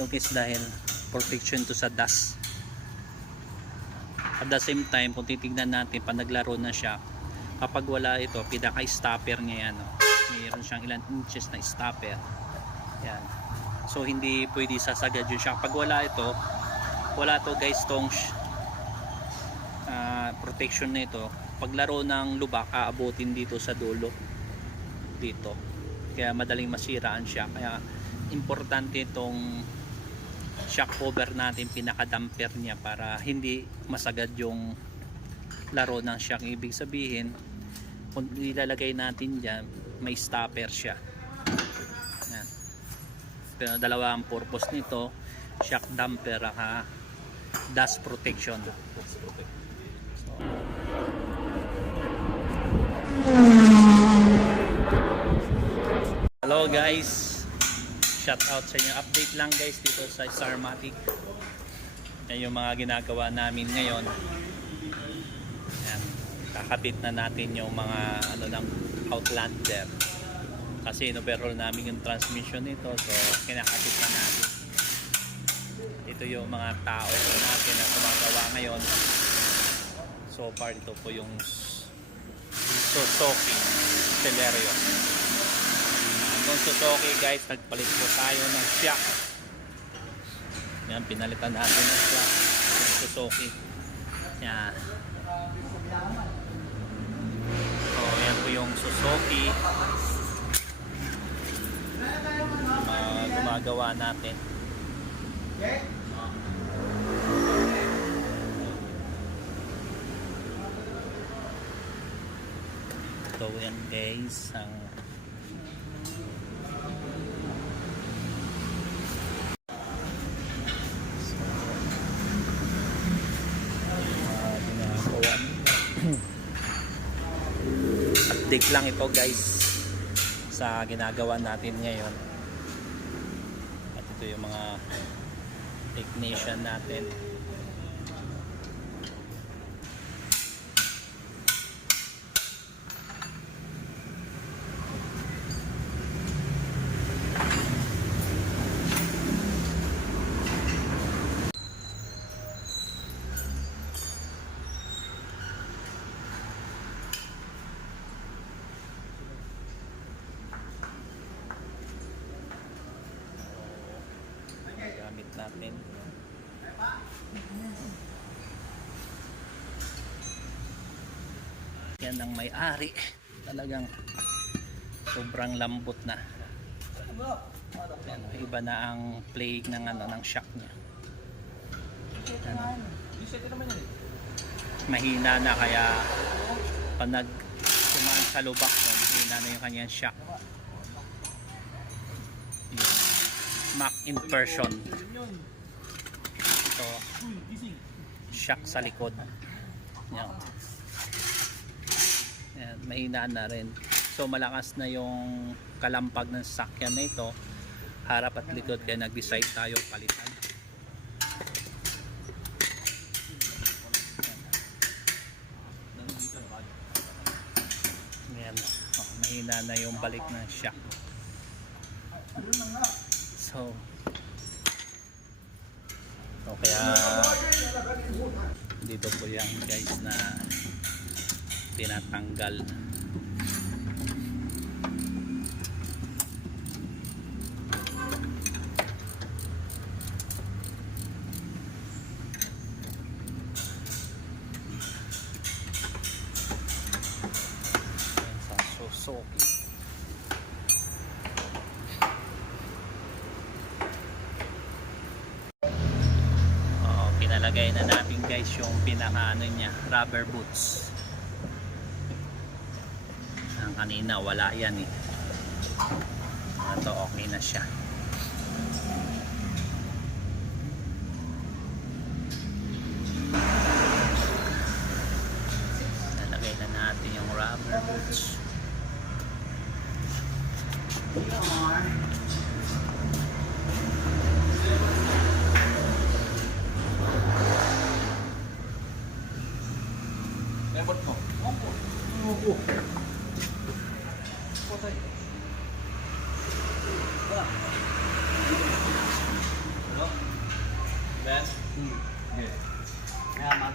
notice dahil protection to sa dust. At the same time, kung titignan natin pag naglaro na siya, kapag wala ito, pinaka-stopper niya yan, oh. Mayroon siyang ilang inches na stopper yan, so hindi pwede sasagad yun siya. Pag wala ito, wala to guys, tong protection na ito, paglaro ng lubak, aabutin dito sa dulo dito, kaya madaling masiraan siya. Kaya importante itong shock cover natin, pinaka damper niya, para hindi masagad yung laro ng shock. Ibig sabihin, kung ilalagay natin dyan, may stopper siya. Yan. Pero dalawa ang purpose nito, shock damper at dust protection. So, hello guys, shout out sa inyo. Update lang guys dito sa Starmatic. Yan yung mga ginagawa namin ngayon. Yan. Kakabit na natin yung mga ano ng Outlander. Kasi in-overhaul namin yung transmission nito. So kinakabit na natin. Ito yung mga tao natin na gumagawa ngayon. So far ito po yung Suzuki Celerio. Itong Suzuki guys, nagpalit po tayo ng shock. Yan, pinalitan natin ng shock ng Suzuki. Yan. So yan po yung Suzuki gumagawa natin. So yan guys, ang update lang ito guys sa ginagawa natin ngayon. At ito yung mga technician natin. Gamit natin. Yan ang may-ari. Talagang sobrang lambot na. Yan, iba na ang plague ng ano, ng shock niya. Yan. Mahina na, kaya pag nagsumaan sa lubak, mahina na yung kanyang shock. Mac inversion. Ito, shock sa likod. Yan. Yan, mahina na rin. So malakas na yung kalampag ng sasakyan na ito, harap at likod, kaya nag-decide tayo palitan. Yan. Oh, mahina na yung balik ng shock. So kaya dito po yan guys na tinatanggal. Sa Suzuki. Pinalagay na natin guys yung pinaka ano niya, rubber boots. Ang kanina wala yan eh. Ito okay na siya. Nalagay na natin yung rubber boots. Lemot mo. Opo. Potay. Wala. Okay. Kaya mag